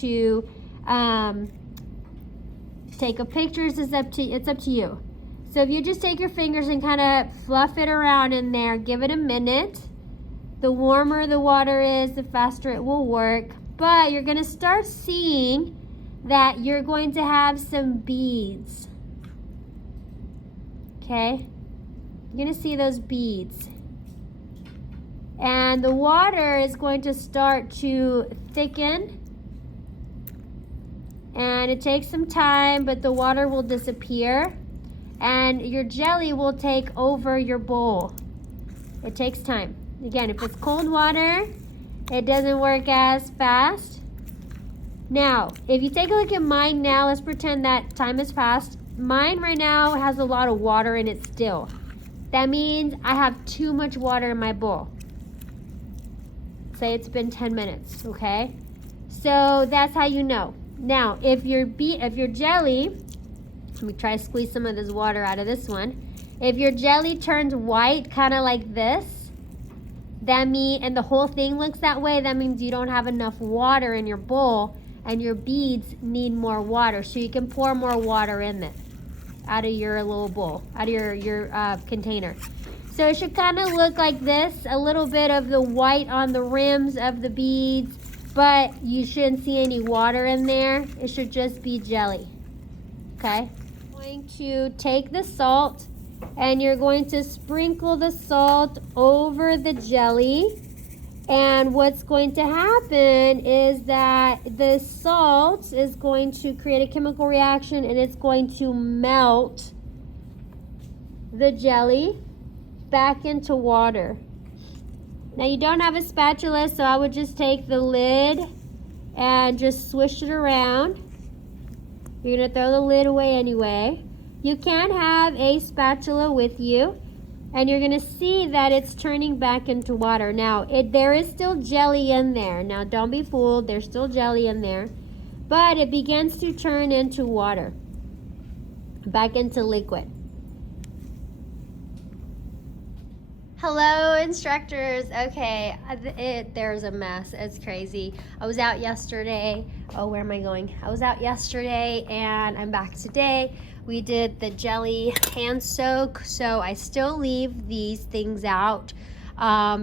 to take a picture, it's up to you. So if you just take your fingers and kind of fluff it around in there, give it a minute. The warmer the water is, the faster it will work. But you're going to start seeing that you're going to have some beads. Okay? You're going to see those beads. And the water is going to start to thicken. And it takes some time, but the water will disappear. And your jelly will take over your bowl. It takes time. Again, if it's cold water, it doesn't work as fast. Now, if you take a look at mine now, let's pretend that time has passed. Mine right now has a lot of water in it still. That means I have too much water in my bowl. Say it's been 10 minutes, okay? So that's how you know. Now, if your jelly, let me try to squeeze some of this water out of this one. If your jelly turns white, kind of like this, and the whole thing looks that way, that means you don't have enough water in your bowl and your beads need more water. So you can pour more water in it out of your little bowl, out of your container. So it should kind of look like this, a little bit of the white on the rims of the beads, but you shouldn't see any water in there. It should just be jelly, okay? I'm going to take the salt and you're going to sprinkle the salt over the jelly. And what's going to happen is that the salt is going to create a chemical reaction and it's going to melt the jelly back into water. Now you don't have a spatula, so I would just take the lid and just swish it around. You're gonna throw the lid away anyway. You can have a spatula with you and you're gonna see that it's turning back into water. Now there is still jelly in there. Now don't be fooled, there's still jelly in there, but it begins to turn into water, back into liquid. Hello, instructors. Okay, there's a mess. It's crazy. I was out yesterday. Oh, where am I going? I was out yesterday and I'm back today. We did the jelly hand soak, so I still leave these things out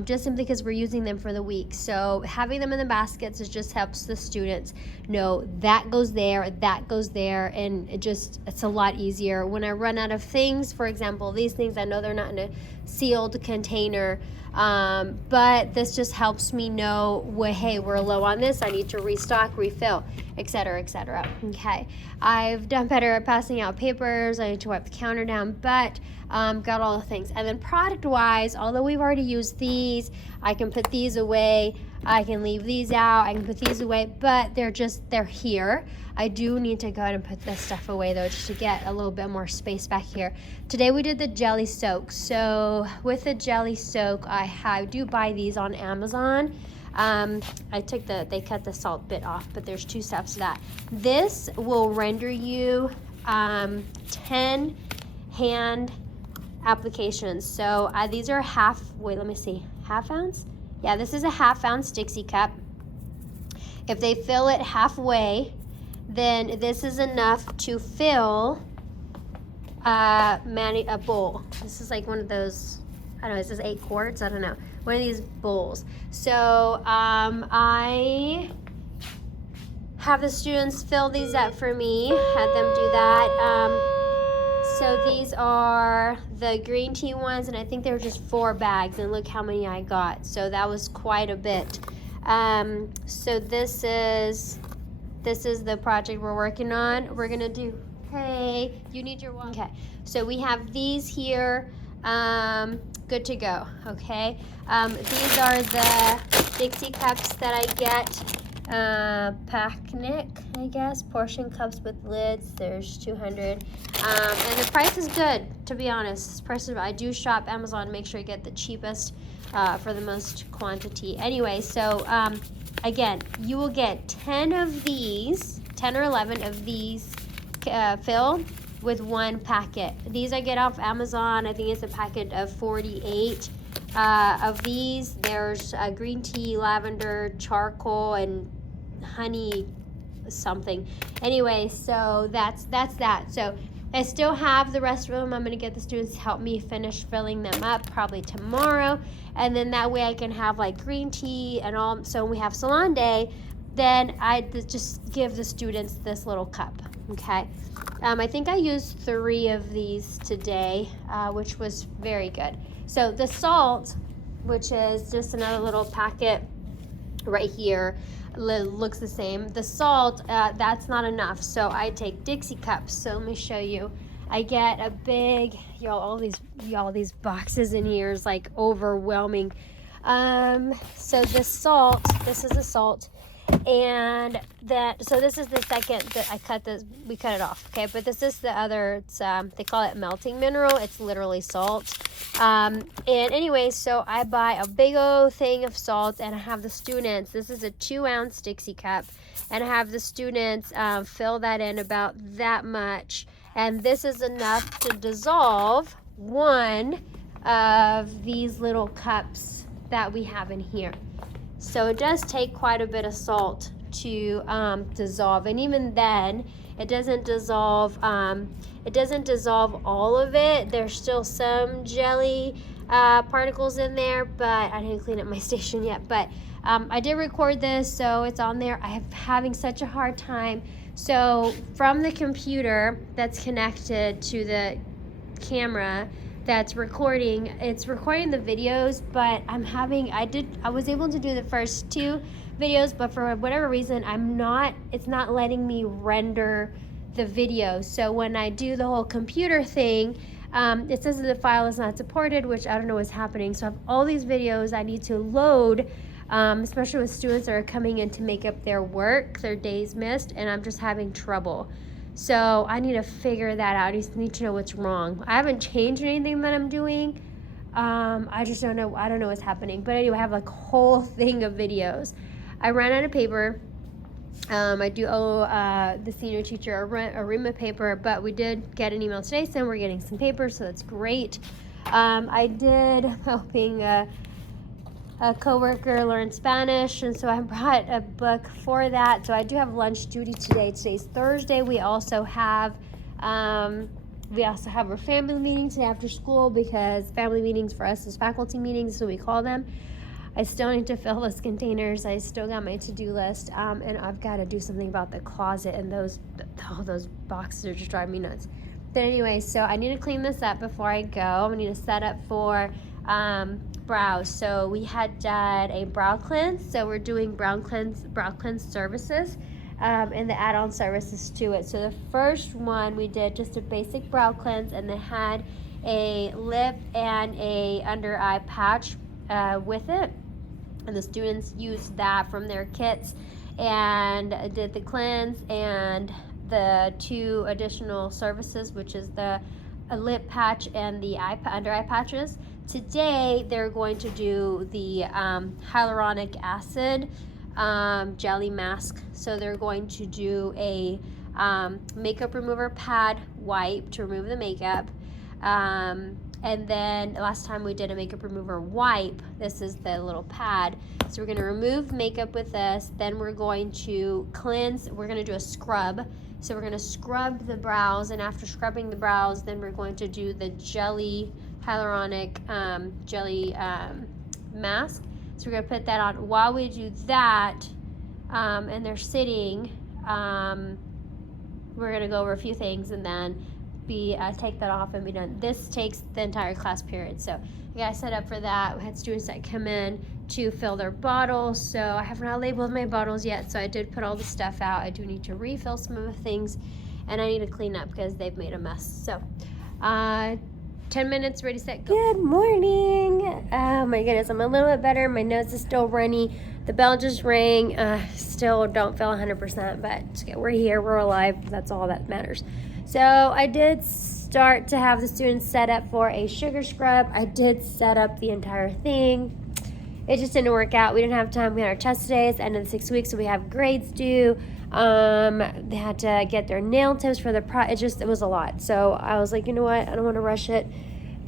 just simply because we're using them for the week. So having them in the baskets, it just helps the students know that goes there, and it's a lot easier. When I run out of things, for example, these things, I know they're not in a sealed container, but this just helps me know, well, hey, we're low on this, I need to restock, refill, etc., etc. Okay, I've done better at passing out papers. I need to wipe the counter down, but got all the things. And then product wise, although we've already used these, I can put these away, I can leave these out, I can put these away, but they're here. I do need to go ahead and put this stuff away though, just to get a little bit more space back here. Today we did the jelly soak. So with the jelly soak, I do buy these on Amazon. They cut the salt bit off, but there's 2 steps to that. This will render you 10 hand applications. So these are half ounce? Yeah, this is a half-ounce Dixie cup. If they fill it halfway, then this is enough to fill a bowl. This is like one of those, I don't know, is this 8 quarts? I don't know. One of these bowls. So I have the students fill these up for me, had them do that. So these are the green tea ones, and I think they were just 4 bags, and look how many I got. So that was quite a bit. So this is the project we're working on. We're gonna do, hey, you need your water. Okay, so we have these here, good to go, okay? These are the Dixie cups that I get, Pacnic, I guess, portion cups with lids. There's 200, and the price is good, to be honest. I do shop Amazon to make sure I get the cheapest for the most quantity. Anyway, so again, you will get 10 of these, 10 or 11 of these filled with 1 packet. These I get off Amazon. I think it's a packet of 48 of these. There's green tea, lavender, charcoal, and honey something. Anyway, so that's that. So I still have the rest of them. I'm going to get the students to help me finish filling them up probably tomorrow. And then that way I can have like green tea and all. So when we have salon day, then I just give the students this little cup, okay? I think I used 3 of these today, which was very good. So the salt, which is just another little packet right here, looks the same. The salt, that's not enough, so I take Dixie cups. So let me show you. I get a big, all these boxes in here is like overwhelming. So the salt, this is the salt, and so this is the second that we cut it off, okay? But this is the other, it's, they call it melting mineral. It's literally salt. And anyway, so I buy a big old thing of salt, and I have the students, this is a 2-ounce Dixie cup, and I have the students fill that in about that much. And this is enough to dissolve 1 of these little cups that we have in here. So it does take quite a bit of salt to dissolve, and even then, it doesn't dissolve. It doesn't dissolve all of it. There's still some jelly particles in there, but I didn't clean up my station yet. But I did record this, so it's on there. I'm having such a hard time. So from the computer that's connected to the camera that's recording, it's recording the videos, but I was able to do the first 2 videos, but for whatever reason, it's not letting me render the video. So when I do the whole computer thing, it says that the file is not supported, which I don't know what's happening. So I have all these videos I need to load, especially with students that are coming in to make up their work, their days missed, and I'm just having trouble. So I need to figure that out. I just need to know what's wrong. I haven't changed anything that I'm doing. I just don't know. I don't know what's happening. But anyway, I have like a whole thing of videos. I ran out of paper. I do owe the senior teacher a ream of paper, but we did get an email today saying we're getting some paper, so that's great. I did helping a coworker learn Spanish, and so I brought a book for that. So I do have lunch duty today. Today's Thursday. We also have our family meeting today after school, because family meetings for us is faculty meetings, so we call them. I still need to fill those containers. I still got my to-do list, and I've got to do something about the closet, and those boxes are just driving me nuts. But anyway, so I need to clean this up before I go. I need to set up for brows. So we had done a brow cleanse, so we're doing brow cleanse services, and the add-on services to it. So the first one we did just a basic brow cleanse, and they had a lip and a under eye patch with it, and the students used that from their kits and did the cleanse and the 2 additional services, which is the lip patch and the under eye patches. Today they're going to do the hyaluronic acid jelly mask. So they're going to do a makeup remover pad wipe to remove the makeup, and then last time we did a makeup remover wipe. This is the little pad. So we're going to remove makeup with this, then we're going to cleanse. We're going to do a scrub. So we're going to scrub the brows, and after scrubbing the brows, then we're going to do the jelly hyaluronic jelly mask. So we're going to put that on. While we do that, and they're sitting, we're going to go over a few things, and then take that off and be done. This takes the entire class period. So we got set up for that. We had students that come in to fill their bottles. So I have not labeled my bottles yet, so I did put all the stuff out. I do need to refill some of the things, and I need to clean up because they've made a mess. So 10 minutes, ready, set, go. Good morning. Oh my goodness, I'm a little bit better. My nose is still runny. The bell just rang. Still don't feel 100%, but we're here, we're alive. That's all that matters. So I did start to have the students set up for a sugar scrub. I did set up the entire thing. It just didn't work out. We didn't have time. We had our test today. It's the end of the 6 weeks, so we have grades due. They had to get their nail tips for the it was a lot. So I was like, you know what? I don't want to rush it.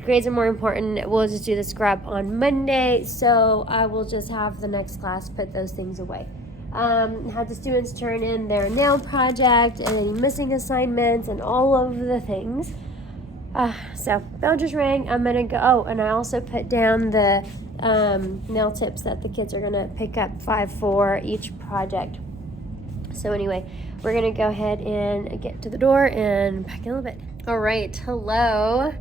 Grades are more important. We'll just do the scrub on Monday. So I will just have the next class put those things away. had the students turn in their nail project and any missing assignments and all of the things. So bell just rang. I'm gonna go. Oh, and I also put down the nail tips that the kids are gonna pick up, 5 for each project. So anyway, we're gonna go ahead and get to the door and back in a little bit. All right, hello.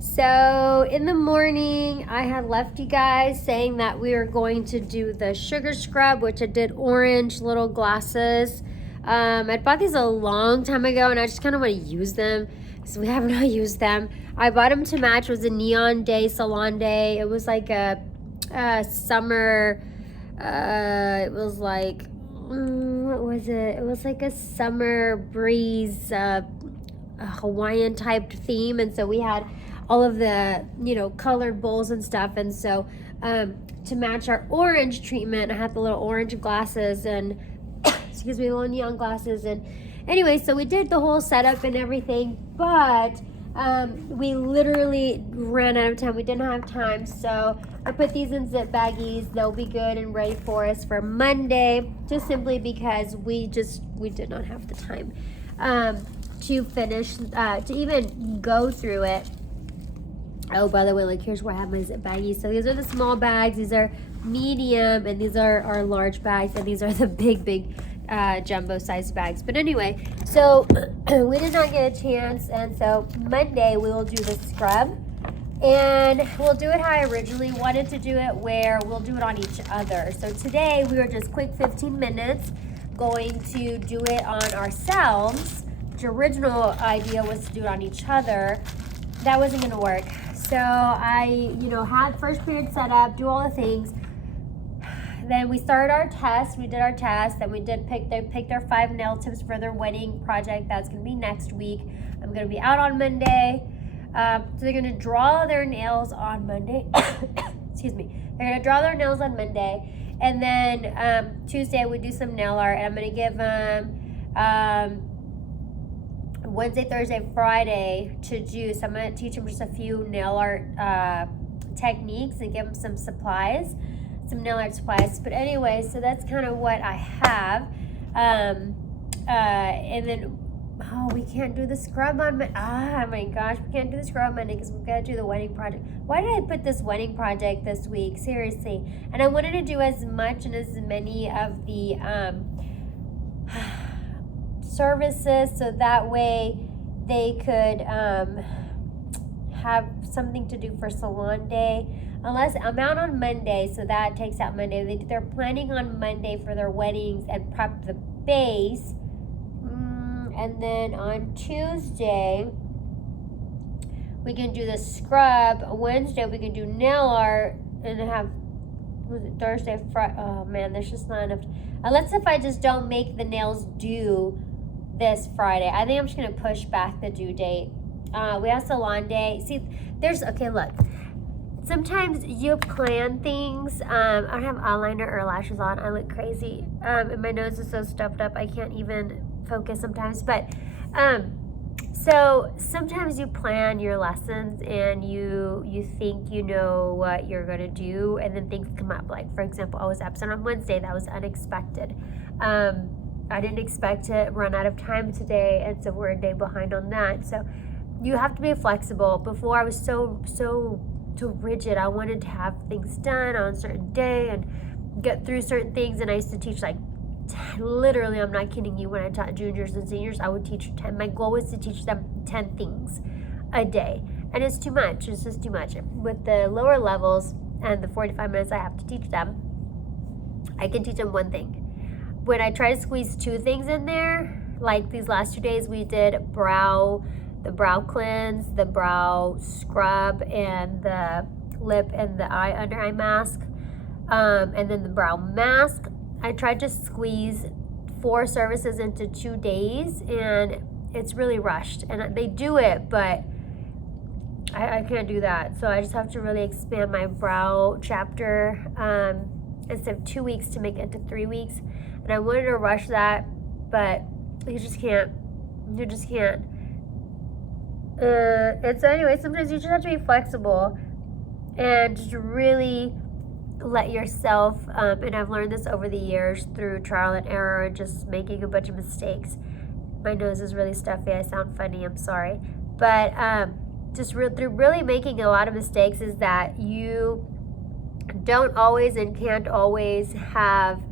So in the morning, I had left you guys saying that we were going to do the sugar scrub, which I did orange little glasses. I bought these a long time ago, and I just kind of want to use them. So we have not used them. I bought them to match. It was a neon day, salon day. It was like a summer, it was like, what was it? It was like a summer breeze, a Hawaiian type theme. And so we had all of the, colored bowls and stuff. And so to match our orange treatment, I had the little orange glasses and, excuse me, little neon glasses. And anyway, so we did the whole setup and everything, but we literally ran out of time. We didn't have time, so I put these in zip baggies. They'll be good and ready for us for Monday, just simply because we did not have the time to finish, to even go through it. Oh, by the way, like, here's where I have my zip baggies. So these are the small bags, these are medium, and these are our large bags, and these are the big jumbo sized bags. But anyway, so we did not get a chance, and so Monday we will do the scrub, and we'll do it how I originally wanted to do it, where we'll do it on each other. So today we were just quick 15 minutes going to do it on ourselves. The original idea was to do it on each other. That wasn't going to work. So I, had first period set up, do all the things. Then we started our test. We did our test. Then they picked their 5 nail tips for their wedding project. That's going to be next week. I'm going to be out on Monday. So they're going to draw their nails on Monday. Excuse me. They're going to draw their nails on Monday. And then Tuesday we do some nail art. And I'm going to give them Wednesday, Thursday, Friday to do. So I'm going to teach them just a few nail art techniques and give them some supplies. Some nail art supplies. But anyway, so that's kind of what I have. And then, we can't do the scrub on Monday. My gosh, we can't do the scrub on Monday because we've got to do the wedding project. Why did I put this wedding project this week? Seriously. And I wanted to do as much and as many of the services so that way they could have something to do for salon day. Unless I'm out on Monday, so that takes out Monday. They're planning on Monday for their weddings and prep the base. And then on Tuesday, we can do the scrub. Wednesday, we can do nail art. And have, Thursday, Friday. Oh man, there's just not enough. Unless if I just don't make the nails due this Friday. I think I'm just going to push back the due date. We have salon day. See, look. Sometimes you plan things. I don't have eyeliner or lashes on. I look crazy. And my nose is so stuffed up I can't even focus sometimes. But so sometimes you plan your lessons and you think you know what you're going to do, and then things come up. Like, for example, I was absent on Wednesday. That was unexpected. I didn't expect to run out of time today, and so we're a day behind on that. So you have to be flexible. Before I was so rigid. I wanted to have things done on a certain day and get through certain things. And I used to teach literally, I'm not kidding you, when I taught juniors and seniors, I would teach 10. My goal was to teach them 10 things a day. And it's too much. It's just too much. With the lower levels and the 45 minutes I have to teach them, I can teach them one thing. When I try to squeeze 2 things in there, like these last 2 days, we did the brow cleanse, the brow scrub, and the lip and the under eye mask, and then the brow mask. I tried to squeeze 4 services into 2 days, and it's really rushed. And they do it, but I can't do that. So I just have to really expand my brow chapter instead of 2 weeks to make it to 3 weeks. And I wanted to rush that, but you just can't. And so anyway, sometimes you just have to be flexible and just really let yourself, and I've learned this over the years through trial and error and just making a bunch of mistakes. My nose is really stuffy. I sound funny. I'm sorry. But through really making a lot of mistakes is that you don't always and can't always have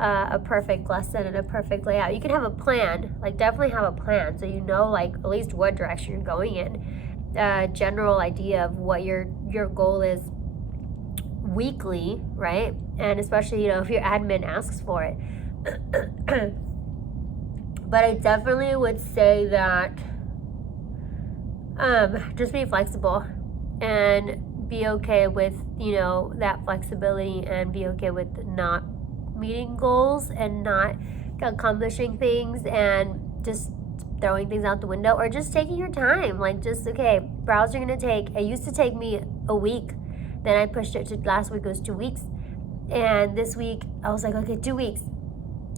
a perfect lesson and a perfect layout. You can have a plan, like definitely have a plan, so you know like at least what direction you're going in, general idea of what your goal is weekly, right? And especially, you know, if your admin asks for it. But I definitely would say that just be flexible and be okay with, you know, that flexibility, and be okay with not meeting goals and not accomplishing things and just throwing things out the window, or just taking your time. Like, just, okay, brows are gonna take, it used to take me a week, then I pushed it to last week, it was 2 weeks, and this week I was like, okay, 2 weeks.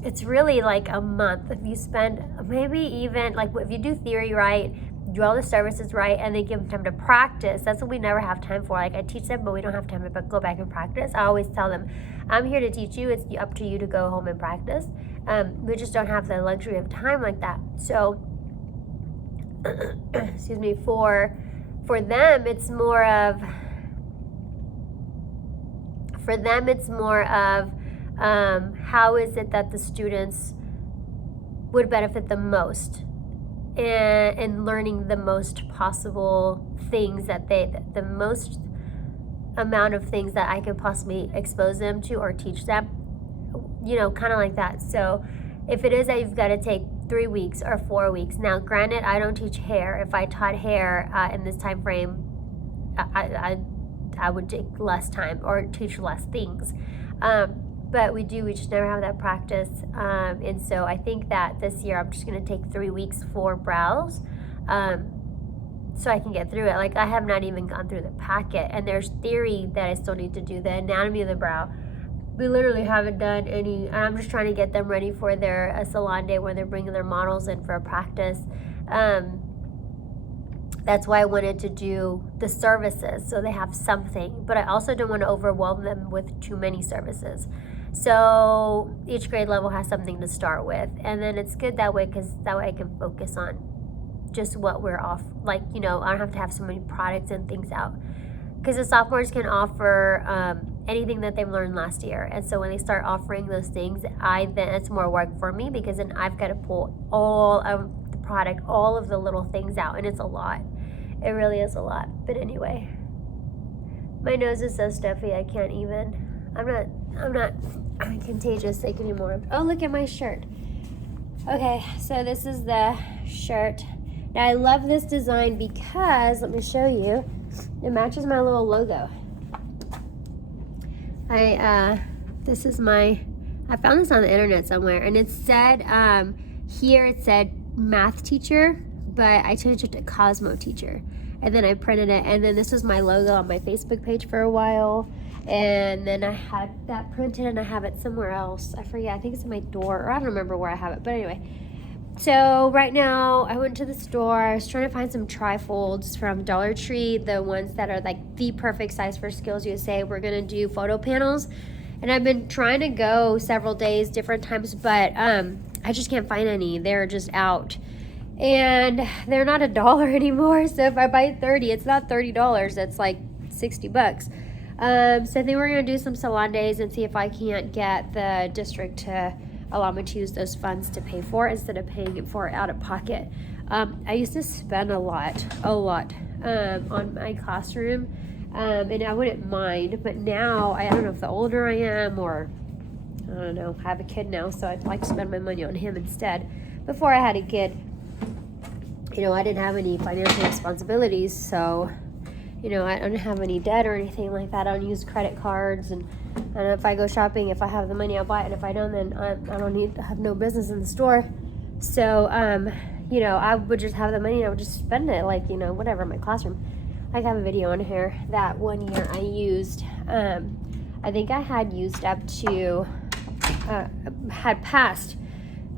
It's really like a month if you spend, maybe even like if you do theory right, do all the services right, and they give them time to practice. That's what we never have time for. Like, I teach them, but we don't have time to go back and practice. I always tell them, I'm here to teach you. It's up to you to go home and practice. We just don't have the luxury of time like that. So, excuse me, for them, it's more of, how is it that the students would benefit the most in learning the most possible things, that the most amount of things that I could possibly expose them to or teach them, you know, kind of like that. So if it is that you've got to take 3 weeks or 4 weeks, now granted, I don't teach hair. If I taught hair in this time frame, I would take less time or teach less things. But we just never have that practice. And so I think that this year I'm just going to take 3 weeks for brows, so I can get through it. Like, I have not even gone through the packet, and there's theory that I still need to do, the anatomy of the brow. We literally haven't done any, and I'm just trying to get them ready for their salon day where they're bringing their models in for a practice. That's why I wanted to do the services, so they have something, but I also don't want to overwhelm them with too many services. So each grade level has something to start with, and then it's good that way, because that way I can focus on just what we're off. Like, you know, I don't have to have so many products and things out, because the sophomores can offer anything that they've learned last year. And so when they start offering those things, then it's more work for me, because then I've got to pull all of the product, all of the little things out, and it's a lot. It really is a lot. But anyway, my nose is so stuffy I can't even. I'm not contagious sick anymore. Oh, look at my shirt. Okay, so this is the shirt. Now, I love this design because, let me show you, it matches my little logo. I found this on the internet somewhere, and it said, here it said math teacher, but I changed it to Cosmo teacher. And then I printed it, and then this was my logo on my Facebook page for a while. And then I had that printed, and I have it somewhere else. I forget, I think it's in my door, or I don't remember where I have it. But anyway, so right now I went to the store. I was trying to find some trifolds from Dollar Tree, the ones that are like the perfect size for Skills USA. We're gonna do photo panels, and I've been trying to go several days, different times, but I just can't find any. They're just out, and they're not $1 anymore. So if I buy 30, it's not $30. It's like $60. So I think we're going to do some salon days and see if I can't get the district to allow me to use those funds to pay for it instead of paying it for out of pocket. I used to spend a lot on my classroom, and I wouldn't mind, but now I don't know if the older I am, or I don't know, I have a kid now, so I'd like to spend my money on him instead. Before I had a kid, you know, I didn't have any financial responsibilities, so you know, I don't have any debt or anything like that. I don't use credit cards, and if I go shopping, if I have the money, I'll buy it, and if I don't, then I don't have no business in the store. So, you know, I would just have the money, and I would just spend it, like, you know, whatever, in my classroom. I have a video on here that one year I used, I think I had used up to, had passed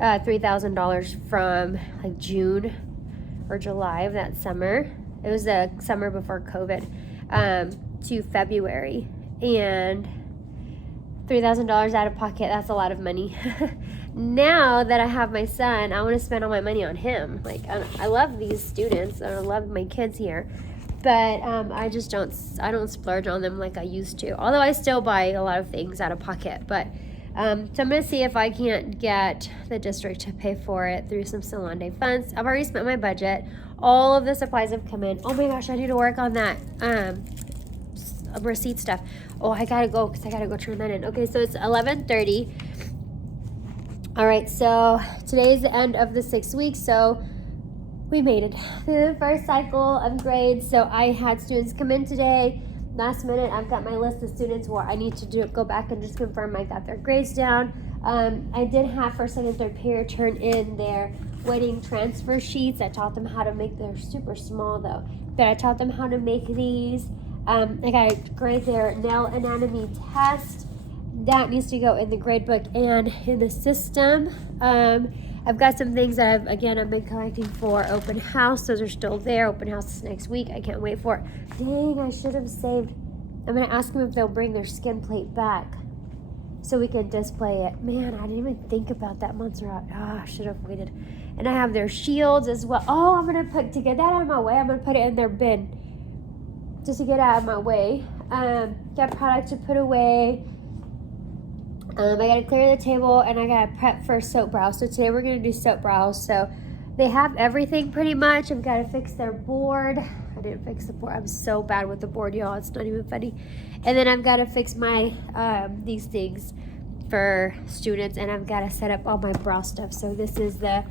$3,000 from like June or July of that summer. It was the summer before COVID, to February. And $3,000 out of pocket. That's a lot of money. Now that I have my son, I want to spend all my money on him. Like, I love these students. I love my kids here. But I just don't splurge on them like I used to. Although I still buy a lot of things out of pocket. But so I'm going to see if I can't get the district to pay for it through some Salon Day funds. I've already spent my budget. All of the supplies have come in. Oh my gosh, I need to work on that receipt stuff. Oh, I gotta go because I gotta go turn that in. Okay, so it's 11:30. All right, so today's the end of the 6 weeks. So we made it through the first cycle of grades. So I had students come in today. Last minute, I've got my list of students where I need to go back and just confirm I got their grades down. I did have first, second, third period turn in their wedding transfer sheets. I taught them how to make, they're super small though, but I taught them how to make these. I got to grade their nail anatomy test. That needs to go in the grade book and in the system. I've got some things that I've been collecting for open house. Those are still there. Open house is next week. I can't wait for it. Dang, I should have saved. I'm going to ask them if they'll bring their skin plate back so we can display it. Man, I didn't even think about that, Montserrat. I should have waited. And I have their shields as well. Oh, I'm going to get that out of my way. I'm going to put it in their bin just to get out of my way. Got product to put away. I gotta clear the table and I gotta prep for soap brows. So today we're gonna do soap brows. So they have everything pretty much. I've gotta fix their board. I didn't fix the board. I'm so bad with the board, y'all. It's not even funny. And then I've gotta fix my these things for students, and I've gotta set up all my brow stuff. So this is the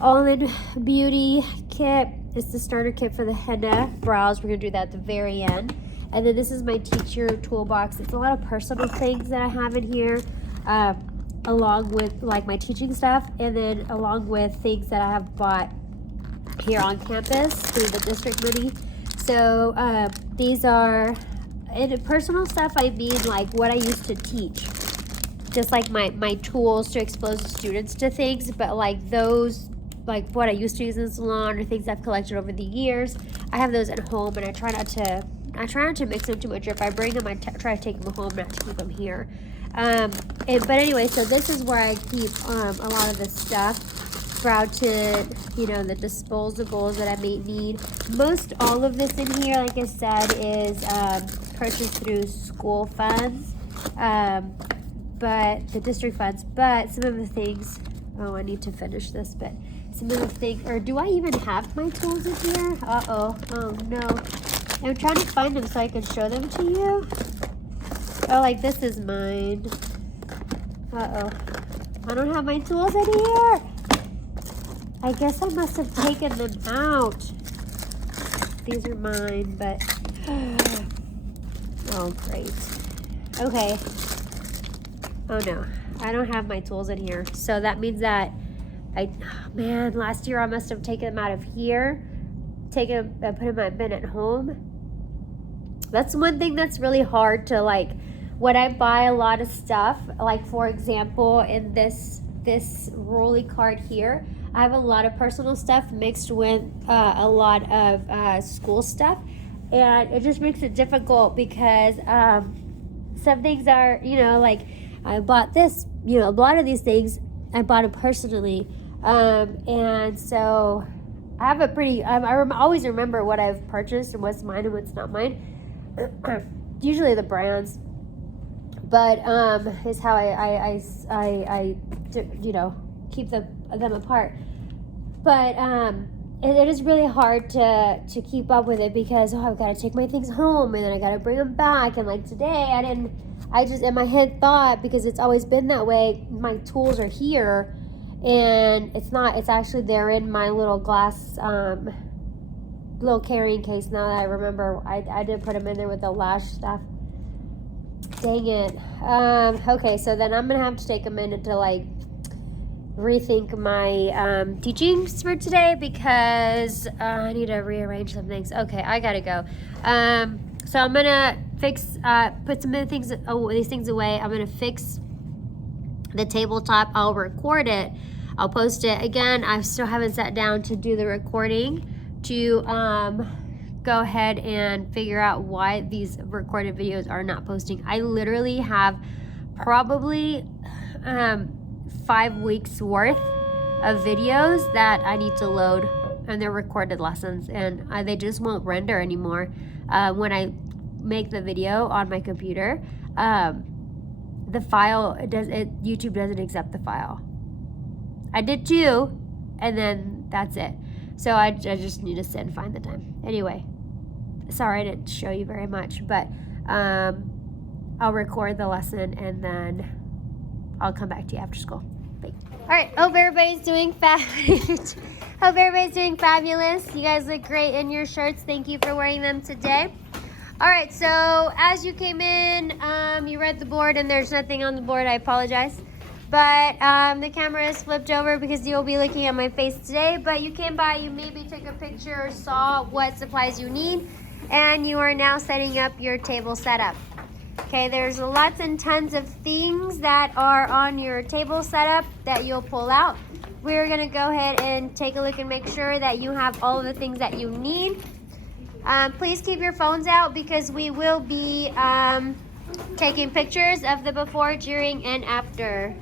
All-in Beauty kit. It's the starter kit for the henna brows. We're gonna do that at the very end. And then this is my teacher toolbox. It's a lot of personal things that I have in here, along with like my teaching stuff, and then along with things that I have bought here on campus through the district money. So these are, and personal stuff I mean like what I used to teach. Just like my tools to expose the students to things, but like those, like what I used to use in the salon or things I've collected over the years, I have those at home, and I try not to mix them too much. If I bring them, I try to take them home, not to keep them here. But anyway, so this is where I keep a lot of the stuff. Brow tint, the disposables that I may need. Most all of this in here, like I said, is purchased through school funds, but the district funds. But some of the things, I need to finish this, but some of the things, or do I even have my tools in here? Oh no. I'm trying to find them so I can show them to you. Oh, like this is mine. I don't have my tools in here. I guess I must have taken them out. These are mine, but oh great. Okay. Oh no, I don't have my tools in here. So that means that last year I must have taken them out of here, put in my bin at home. That's one thing that's really hard to, like, when I buy a lot of stuff, like for example in this rolly cart here, I have a lot of personal stuff mixed with a lot of school stuff, and it just makes it difficult because some things are, like I bought this, a lot of these things I bought them personally, and so I have a pretty, I always remember what I've purchased and what's mine and what's not mine. Usually the brands, but is how I keep them apart. But it is really hard to keep up with it because I've got to take my things home and then I got to bring them back, and like today I just in my head thought, because it's always been that way, my tools are here, and it's actually they're in my little glass little carrying case. Now that I remember, I did put them in there with the lash stuff. Dang it. Okay, so then I'm gonna have to take a minute to like rethink my teachings for today, because I need to rearrange some things. Okay, I gotta go. So I'm gonna put some of these things away. I'm gonna fix the tabletop. I'll record it. I'll post it. Again, I still haven't sat down to do the recording to go ahead and figure out why these recorded videos are not posting. I literally have probably 5 weeks worth of videos that I need to load, and they're recorded lessons, and they just won't render anymore when I make the video on my computer. The file, YouTube doesn't accept the file. I did 2, and then that's it. So I just need to sit and find the time. Anyway, sorry I didn't show you very much, but I'll record the lesson and then I'll come back to you after school. Bye. All right, hope everybody's doing fabulous. You guys look great in your shirts. Thank you for wearing them today. All right, so as you came in, you read the board and there's nothing on the board. I apologize. But the camera is flipped over because you'll be looking at my face today. But you came by, you maybe took a picture or saw what supplies you need, and you are now setting up your table setup. Okay, there's lots and tons of things that are on your table setup that you'll pull out. We're gonna go ahead and take a look and make sure that you have all of the things that you need. Please keep your phones out because we will be taking pictures of the before, during, and after.